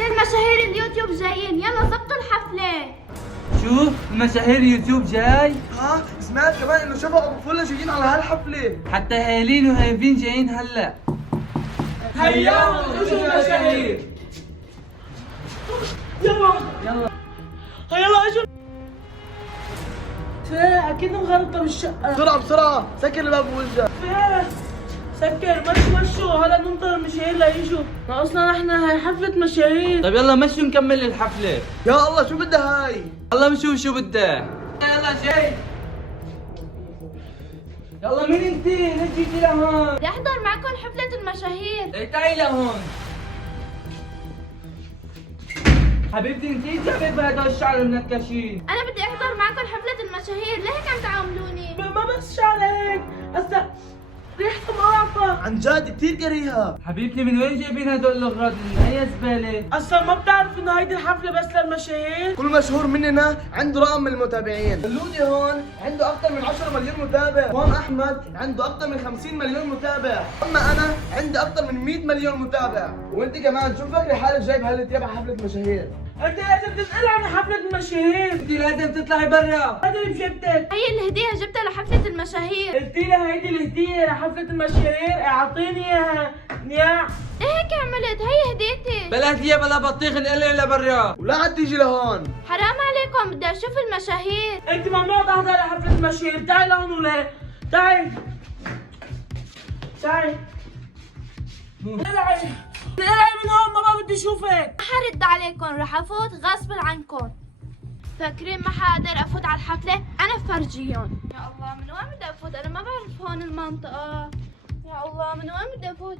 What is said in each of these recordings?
كل مشاهير اليوتيوب جايين، يلا ظبطوا الحفلة. شو المشاهير اليوتيوب جاي؟ ها سمعت كمان انه شفق ابو فله جايين على هالحفله. حتى هيلين وهيفين جايين هلا. هياهم اجوا المشاهير. يلا يلا اجوا. اكيد مغلطه بالشقه. بسرعه بسرعه سكر الباب بوجهك. سكر مشوا هلا ننطر المشاهير ليجوا، ناقصنا نحن هاي حفله مشاهير. طيب يلا مشوا نكمل الحفلة. يا الله شو بدها هاي؟ يلا نشوف شو بدها. يلا جاي. يلا مين انتي؟ ليش جيتي لهون؟ بدي احضر معكم حفلة المشاهير. ليك تعي لهون. حبيبتي انتي جابت بهدول الشعر المنكشين. انا بدي احضر معكم حفلة المشاهير، ليه هيك عم تعاملوني؟ ما بس شعر هيك، هسا ريحته مقاطعة. عن جد كثير كريهه. حبيبتي من وين جايبين هدول الاغراض؟ من اي زبالة؟ اصلا ما بتعرف انه هيدي الحفله بس للمشاهير؟ كل مشهور مننا عنده رقم من المتابعين. اللودي هون عنده اكثر من 10 مليون متابع. هون احمد عنده اكثر من 50 مليون متابع. اما انا عندي اكثر من 100 مليون متابع. وانت كمان شو فاكر حالك جايب هالثياب على حفله مشاهير؟ انت لازم تسال عن حفله المشاهير. انتي لازم تطلعي برا. هذا اللي بجيبتك. هي الهدية جبتها لحفلة المشاهير. قلت لها هيدي الهديه لحفله المشاهير، اعطيني اياها نياع. ليه هيك عملت؟ هي هديتي. بلا ثياب بلا بطيخ نقلع لبرا. ولا عاد تيجي لهون. حرام عليكم، بدي اشوف المشاهير. انت ممنوع تحضري حفله المشاهير، تعي لهون ولا تعي نقلعي من هون، ما بدي اشوفك. ما حرد عليكم، رح افوت غصب عنكم. فاكرين ما حقدر افوت على الحفلة؟ انا فرجيهم. يا الله من وين بدي افوت؟ انا ما بعرف هون المنطقة. يا الله من وين بدي افوت؟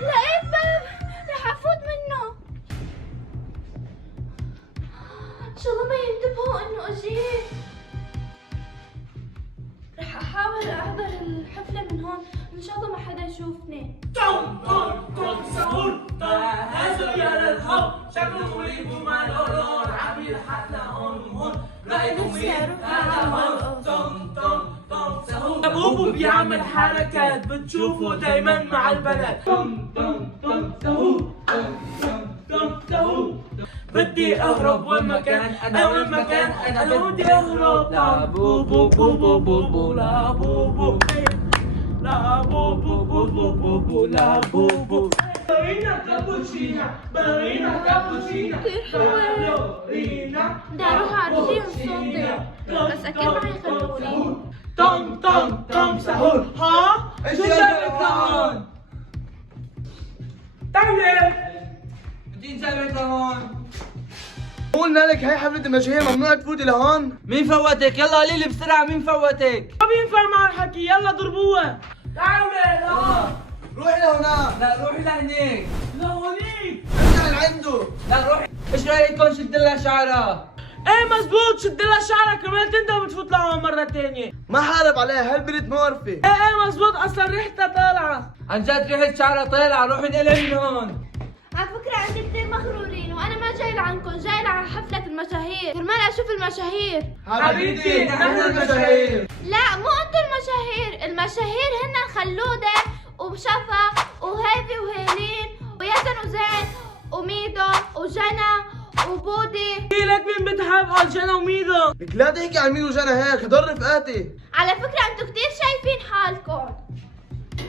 لقيت باب رح افوت منه. ان شاء الله ما ينتبهوا انه اجيت. رح احاول احضر الحفلة من هون، ان شاء الله ما حدا يشوفني. توم سهول هازل يا للحب، شكله مريب وما لون عامل حفلة هون رأيكم مين هذا هون. توم سهول ابوه بيعمل حركات بتشوفه دايما مع البنات. توم سهول بدي اهرب وين ما كان، انا وين ما كان انا بدي اهرب. لا بو بو بو بو بو بو لا بو بو لا بو بو بو بو بو بو لا بو بو. باليرينا كابوتشينا باليرينا كابوتشينا باليرينا. بدي اروح اعطيهم صوتي بس اكيد ما حيخلوني. توم سهول. ها؟ ايش جابك لهون؟ تعمل انتي جابك لهون؟ قلنا لك هاي حفله المشاهير ممنوع تفوتي لهون. مين فوتك؟ يلا قولي لي بسرعة مين فوتك؟ ما بينفع مع الحكي، يلا ضربوها. تعمل ها؟ روحي لهناك. لا روحي لهنيك. لهونيك. ارجع لعنده. لا روحي. ايش رايكم شد لها شعرها؟ ايه مزبوط، شد لها شعرك كمان تندم وتفوت لها مرة تانية. ما حارب عليها هالبنت مورفه. ايه مزبوط، اصلا ريحتها طالعة. عن جد ريحة شعرها طالعة، روحي نقلها من هون. على فكرة عندي كثير مغرورين وانا ما جاي لعنكم، جاي لعن حفلة المشاهير، كرمال اشوف المشاهير. حبيبتي نحن المشاهير. لا مو انتو المشاهير، المشاهير هن خلودة وشفا وهيفي وهيلين ويزن وزين وميدو وجنى وبودي. لك مين بتحب قال جنى وميدو؟ لك لا تحكي عن مين وجانا هيك، هدول رفقاتي. على فكرة انتو كثير شايفين حالكم.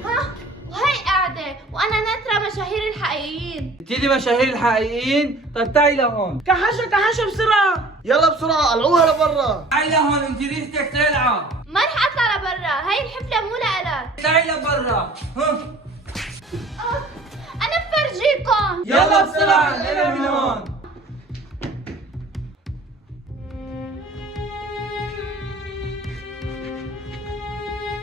ها وهي قاعدة وانا ناطرة مشاهير الحقيقيين. انتي لي مشاهير الحقيقيين؟ طيب تعي لهون. كحشة بسرعة. يلا بسرعه قلعوها لبرا. تعي لهون، انتي ريحتك طالعة. ما رح اطلع لبرا، هاي الحفلة مو لإلك. تعي لبرا. انا بفرجيكم. يلا بسرعة نقلها من هون.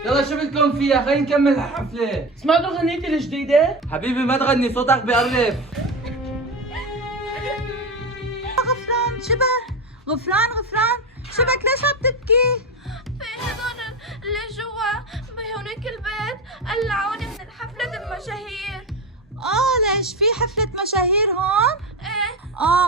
يلا شو بدكم فيها؟ خلينا نكمل الحفلة. سمعتوا غنيتي الجديدة؟ حبيبي ما تغني، صوتك بيقرف. غفران شبك ليش عم تبكي؟ في هدول اللي جوا بهونيك البيت قلعوني من حفلة المشاهير. ليش في حفلة مشاهير هون؟ ايه.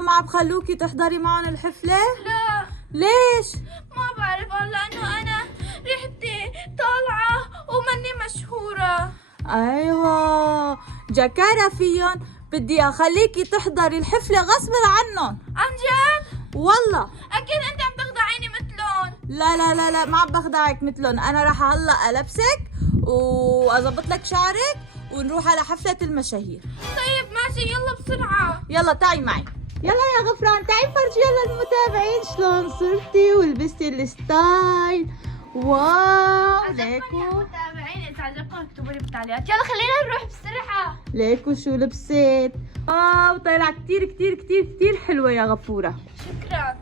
ما عم بخلوكي تحضري معهم الحفلة؟ لا ليش؟ ما بعرف لانه انا ريحتي طالعة وماني مشهورة. ايوه جكارة فيهم بدي اخليكي تحضري الحفلة غصب عنهم. عن جد؟ والله اكيد انت عم تخدعيني مثلهم. لا لا لا لا، ما عم بخدعك مثلهم. انا راح هلا البسك واظبط لك شعرك ونروح على حفلة المشاهير. طيب ماشي، يلا بسرعة. يلا تعي معي. يلا يا غفران تعي فرجي يلا المتابعين شلون صرتي ولبستي الستايل. واو ليكو متابعين، اذا عجبكم اكتبوا لي بالتعليقات. يلا خلينا نروح بسرعة. ليكو شو لبست. واو طلع كتير كتير كتير كتير حلوة يا غفورة. شكرا.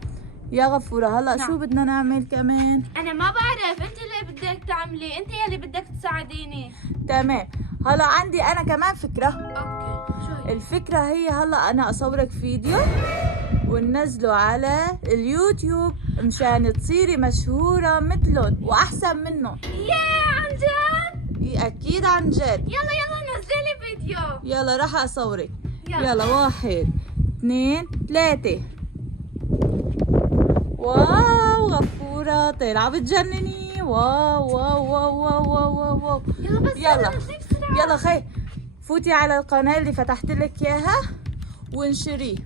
يا غفورة هلا نعم. شو بدنا نعمل كمان؟ انا ما بعرف، انت اللي بدك تعملي، انت يلي بدك تساعديني. تمام هلا عندي انا كمان فكرة. اوكي، شو هي؟ الفكرة هي هلا انا اصورك فيديو وننزله على اليوتيوب مشان تصيري مشهورة مثلهم واحسن منهم. يا عن جد؟ اكيد عن جد. يلا يلا نزلي فيديو. يلا راح اصورك. يلا. يلا 1 2 3. واو غفورة طلع بتجنني. واو واو واو واو واو واو, واو. يلا بس يلا نزلي بسرعة. يلا خي فوتي على القناة اللي فتحت لك اياها وانشريه.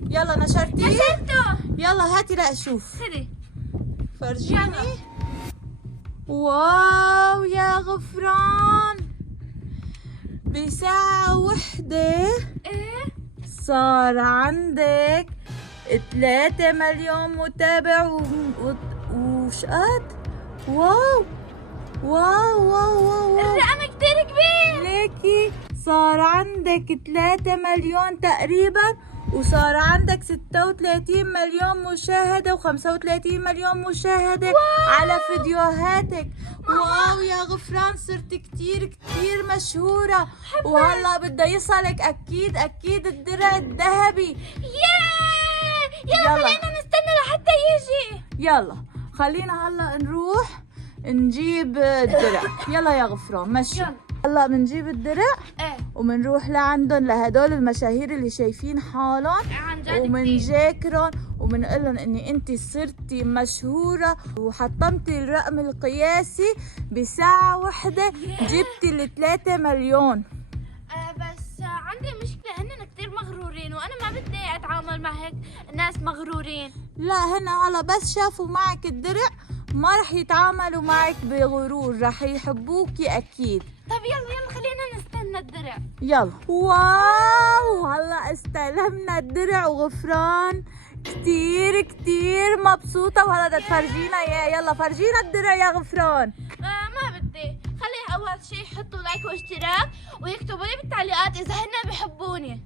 يلا نشرتيه؟ نشرته. يلا هاتي لأشوف. خذي. فرجيني. يلا. واو يا غفران بساعة وحدة ايه؟ صار عندك 3 مليون متابع وش قد؟ واو واو واو واو, واو. الرقم كتير كبير. ليكي صار عندك 3 مليون تقريبا وصار عندك 36 مليون مشاهدة و35 مليون مشاهدة على فيديوهاتك. واو يا غفران صرت كتير كتير مشهورة. وهلا بده يصلك اكيد اكيد الدرع الذهبي. يلا خلينا نستنى لحتى يجي. يلا خلينا هلا نروح نجيب الدرع. يلا يا غفران مشي. يلا. هلا بنجيب الدرع ايه ومنروح لعندهم لهدول المشاهير اللي شايفين حالهم عن جد كتير. ومنجاكرهم ومنقلن اني انت صرتي مشهورة وحطمتي الرقم القياسي بساعة واحدة جبتي 3 مليون. بس عندي مشكلة، هن كتير مغرورين وانا ما بدي اتعامل مع هيك ناس مغرورين. لا هنا هلا بس شافوا معك الدرع ما رح يتعاملوا معك بغرور، رح يحبوكي اكيد. طيب يلا يلا خلينا نستنى الدرع. يلا. واو هلا استلمنا الدرع وغفران كتير كتير مبسوطة وهلا بدها تفرجينا اياه. يلا فرجينا الدرع يا غفران. ما بدي، خلي اول شي يحطوا لايك واشتراك ويكتبوا لي بالتعليقات اذا هن بحبوني.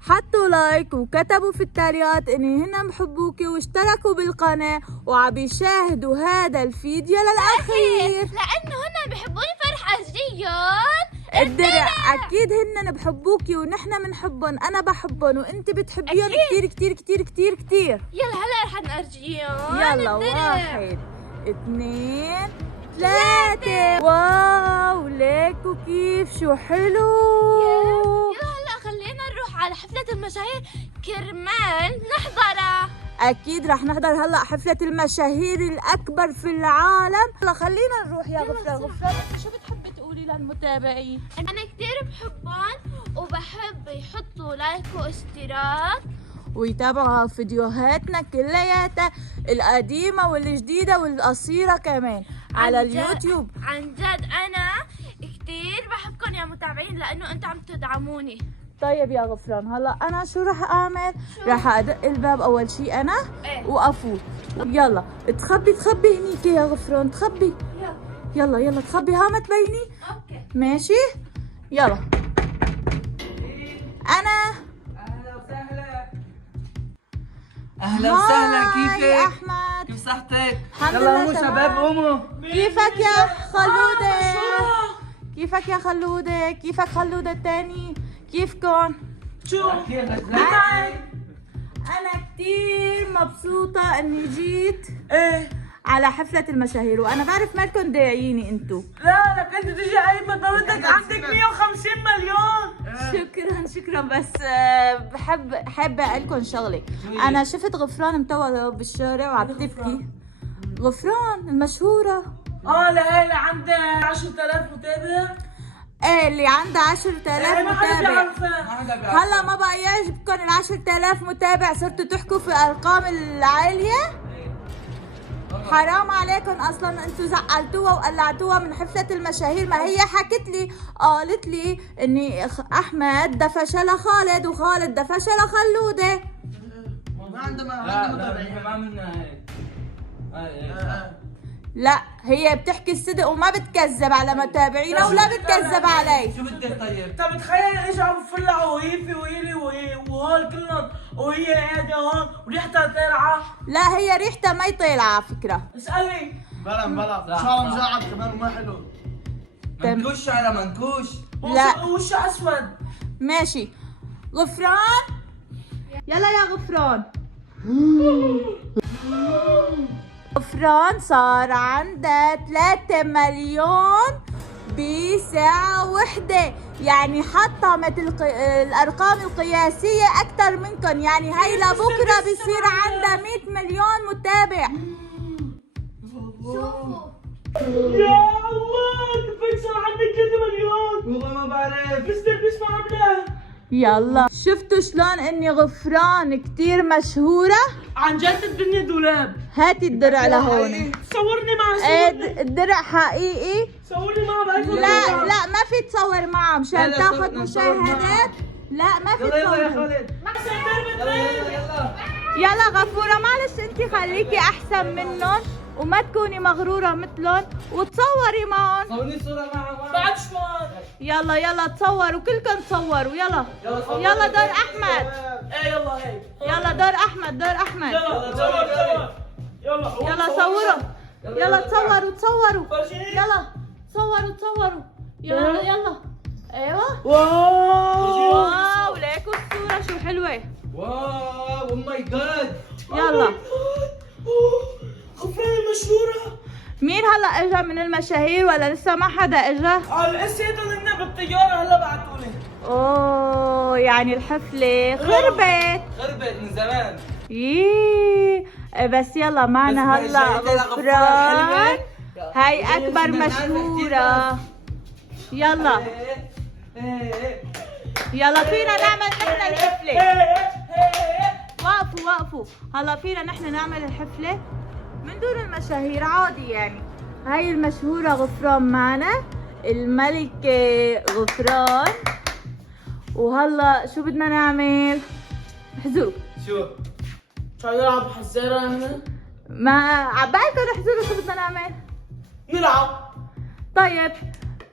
حطوا لايك وكتبوا في التعليقات اني هن بحبوكي واشتركوا بالقناة وعم يشاهدوا هذا الفيديو للأخير لانه هن بحبوني فرح اجريهم الدرع. اكيد هن بحبوكي ونحن بنحبهم، انا بحبهم وانت بتحبيهم كتير كتير كتير كتير كتير. يلا هلا رح نرجيهم. يلا الدرع. 1 2 3. واو ليكو كيف شو حلو. يلا هلا خلينا نروح على حفلة المشاهير كرمال نحضرها. اكيد رح نحضر هلا حفلة المشاهير الاكبر في العالم. يلا خلينا نروح يا يلا غفران. بسرعة. غفران انت شو بتحبي تقولي للمتابعين؟ انا كتير بحبهم وبحب يحطوا لايك واشتراك ويتابعوا فيديوهاتنا كلياتها القديمة والجديدة والقصيرة كمان على عن جد- اليوتيوب. عن جد انا كتير بحبكم يا متابعين لانه انتم عم تدعموني. طيب يا غفران هلا انا شو رح اعمل؟ رح ادق الباب اول شي انا إيه. وافوت. يلا تخبي هنيك يا غفران تخبي. يلا. يلا يلا تخبي ها ما تبيني. اوكي. ماشي يلا. انا اهلا وسهلا. اهلا وسهلا، هاي كيفك؟ احمد. كيف صحتك؟ الحمد يلا لله قوموا تمام. شباب قوموا. كيفك يا خلودة؟ كيفك يا خلودة؟ كيفك خلودة التاني؟ كيفكن؟ شو؟ كيف غزلتي؟ أنا كتير مبسوطة إني جيت ايه على حفلة المشاهير وأنا بعرف مالكن داعييني أنتو. لا لك انت تيجي علي بطولتك عندك 150 مليون. شكرا بس حابة أقلكن شغلة. أنا شفت غفران متوه بالشارع وعم تبكي. غفران المشهورة. لهيلا عندها 10,000 متابع. ايه اللي عندها 10,000 ما حدا متابع. بيعرفها. ما حدا بيعرف. هلا ما بقى يعجبكم ال 10,000 متابع، صرتوا تحكوا في الارقام العاليه. حرام عليكم، اصلا انتوا زعلتوها وقلعتوها من حفله المشاهير. ما هي حكت لي، قالت لي اني احمد دفشها خالد وخالد دفشها خلوده. ما عنده لا متابعين. لا ما عملنا هيك. لا هي بتحكي الصدق وما بتكذب على متابعينا ولا بتكذب علي. شو بدك طيب؟ انت متخيل ايش عم بفلعوا وهيفي وهيلي وهول كلهم وهي قاعده هون وريحتها طالعه؟ لا هي ريحتها ما طالعه على فكره. اسالي. بلا شعر مجعد كمان ما حلو. منكوش شعرها منكوش. لا. وشه اسود. ماشي غفران، يلا يا غفران. غفران صار عندها 3 مليون بساعة وحدة، يعني حطمت الأرقام القياسية أكثر منكم. يعني هاي لبكرة بصير عندها 100 مليون متابع. شوفوا يا الله كيف صار عندك 3 مليون؟ والله ما بعرف. مستر بيسمع عمله. يلا شفتوا شلون اني غفران كتير مشهورة؟ عن جد الدنيا دولاب. هاتي الدرع لهون. صورني معه. ايه الدرع حقيقي؟ صورني معه بايفون. لا ما في تصور معه مشان لا، تاخذ صورنا، صور مشاهدات. لا ما في يلا يلا يا تصور. خالد. يلا يلا يلا. يلا غفورة معلش انت خليكي احسن منهم وما تكوني مغرورة مثلهم وتصوري معهم. صورني صورة معها. بعد شوي. يلا تصوروا، كلكم تصوروا. يلا صور. يلا دور احمد. ايه يلا هيك. يلا دور احمد. يلا صور. يلا يلا صوروا. يلا تصوروا. فرجيني. يلا تصوروا. يلا ايوه. واو ليكوا الصورة شو حلوة. واو او ماي جاد. يلا غفران المشهورة. مين هلا اجا من المشاهير ولا لسه ما حدا اجا؟ الاسد اللي بالطيارة هلا بعتولي. اوه يعني الحفلة خربت. خربت من زمان. ييه بس يلا معنا بس هلا مشاهدة لغفران غفران. حلوة. هاي اكبر بدنا نعمل مشهورة. يلا ايه. يلا فينا نعمل نحن الحفلة. وقفوا هلا فينا نحن نعمل الحفلة من دون المشاهير عادي. يعني هاي المشهورة غفران معنا، الملك غفران. وهلا شو بدنا نعمل؟ احزروا. شو؟ شو نلعب حزيرة هنا؟ ما عبالكم احزروا شو بدنا نعمل؟ نلعب. طيب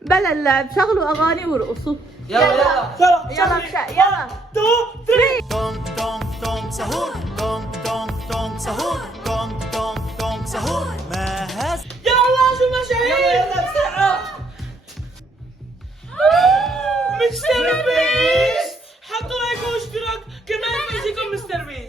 بلا اللعب، شغلوا اغاني ورقصوا. يلا يلا. يلا 2 3. Dong dong dong sahur, dong dong dong sahur, dong dong dong sahur. Mahas. يلا شو مشاهير. يلا بسرعة. مستر بيست. حطوا لايك واشتراك كمان بيجيكم مستر بيست.